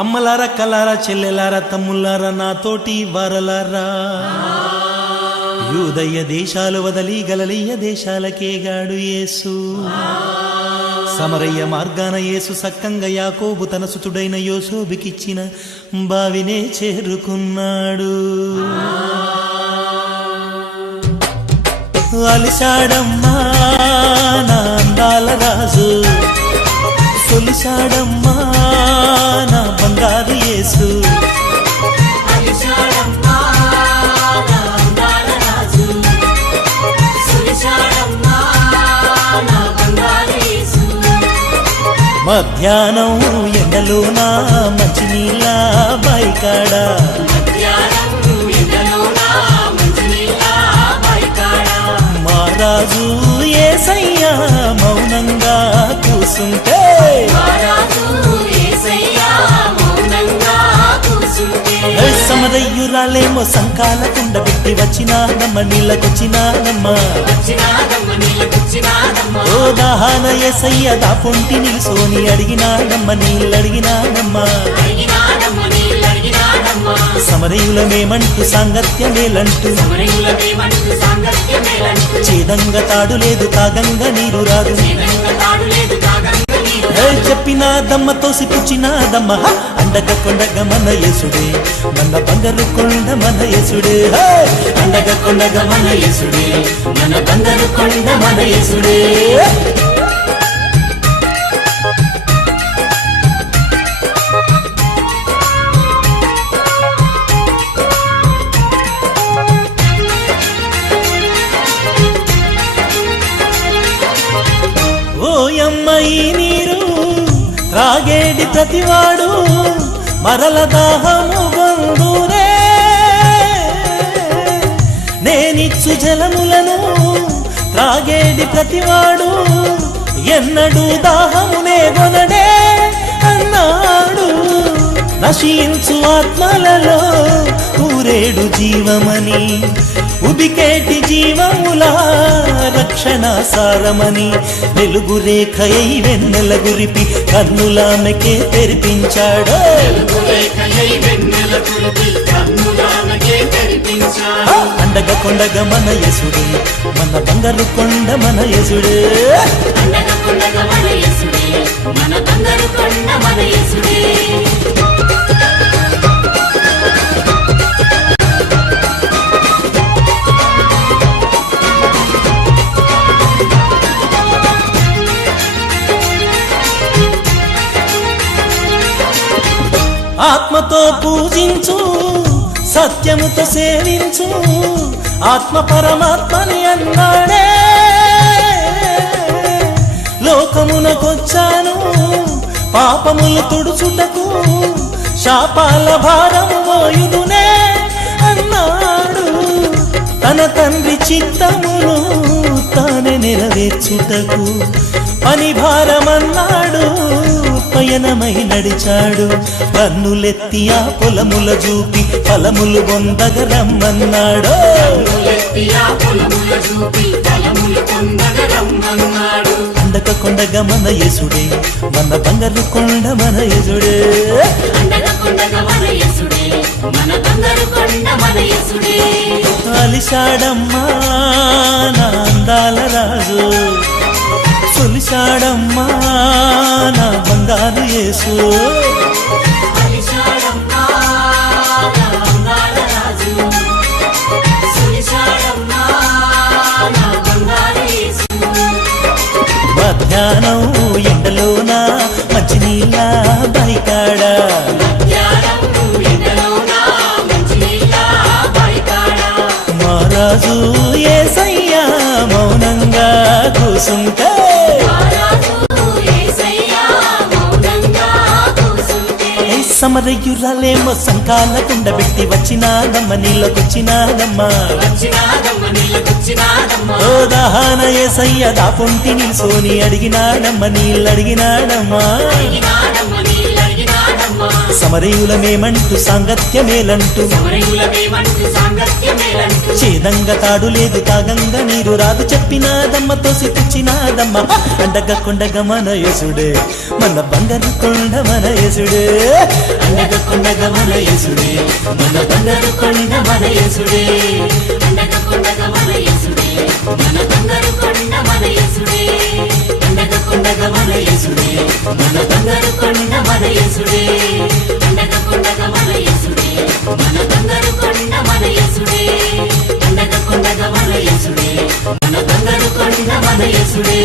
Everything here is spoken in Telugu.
అమ్మలారా కలారా చెల్లెలారా తమ్ములారా నాతోటి వారలారా యూదయ దేశాలు వదలి గలిలయ దేశాలకేగాడు యేసు సమరయ్య మార్గాన యేసు సక్కంగా యాకోబు తన సుతుడైన యోసేపుకిచ్చిన బావినే చేరుకున్నాడు. అలిశాడమ్మా నా అందాల రాజు, సొలిశాడమ్మా నా బంగారు యేసు. మధ్యాహ్నం ఎండలోన మంచినీళ్ళ బైకాడ, రాజు యేసయ్య మౌనంగా కూసుంటే సమరయ్యురాలేమో సంకాల కుండ పెట్టి వచ్చినాదమ్మ నీళ్ళకొచ్చినాదమ్మ. ఓ దాహాన యేసయ్య దా పొంటి నిలుసోని అడిగినాదమ్మ నీళ్ళడిగినాదమ్మ. సమరయులమేమంటూ సాంగత్యమేలంటూ చేదంగా తాడు లేదు తాగంగా నీరు రాదు. చెప్పినాదమ్మ తోసి పుచ్చినాదమ్మ అండగ కొండగ మన యేసుడే, మన బంగారు కొండ మన యేసుడే. అండగ కొండగ మన యేసుడే, మన బంగారు కొండ మన యేసుడే. ఓయమ్మయి నీరు త్రాగేడి ప్రతివాడు మరల దాహము గొందునే, నేనిచ్చు జలములను త్రాగేడి ప్రతివాడు ఎన్నడూ దాహమునే గొనడే అన్నాడు. నశించు ఆత్మలలో ఊరేడు జీవమని, ఉబికేటి జీవముల రక్షణ సారమని, వెలుగు రేఖయై వెన్నెల గురిపి కన్నులామెకే తెరిపించాడు. అండగ కొండగ మన యేసుడే, మన బంగారు కొండ మన యేసుడే. ఆత్మతో పూజించు, సత్యముతో సేవించు, ఆత్మ పరమాత్మని అన్నాడే. లోకమునకొచ్చాను పాపములు తుడుచుటకు, శాపాల భారము మోయుదునే అన్నాడు. తన తండ్రి చిత్తమును తానే నెరవేర్చుటకు పని భారమన్నాడు. పయనమై నడిచాడు, కన్నులెత్తి ఆ పొలముల చూపి ఫలములు పొందగ రమ్మన్నాడు. అండక కొండగ మన యేసుడే, మన బంగారు కొండ మన యేసుడే. అలిశాడమ్మా నా అందాల రాజు, సొలిశాడమ్మా నా బంగారు యేసు. మధ్యాహ్నం ఎండలోన మంచినీళ్ళ బైకాడ, మా రాజు యేసయ్య మౌనంగా కూసుంటే సమరయ్యురాలేమో సంకాల కుండ పెట్టి వచ్చినాదమ్మ నీళ్ళకొచ్చినాదమ్మ. ఓ దాహాన యేసయ్య దా పొంటి నిల్సోని అడిగినాడమ్మ నీళ్ళడిగినాడమ్మ. సమరయులమేమంటూ సాంగత్యమేలంటూ చేదంగా తాడు లేదు తాగంగా నీరు రాదు చెప్పినాదమ్మ తోసి పుచ్చినాదమ్మ అండగా కొండగా మన యేసుడే మన బంగారు కొండ మన యేసుడే అండగా కొండగా మన యేసుడే మన బంగారు కొండ మన యేసుడే అండగా కొండగా మన యేసుడే మన బంగారు కొండ మన యేసుడే అండగా కొండగా మన యేసుడే మన బంగారు కొండ మన యేసుడే అండగా కొండగా మన యేసుడే మన బంగారు కొండ మన యేసుడే అండగా కొండగా మన యేసుడే మన బంగారు కొండ మన యేసుడే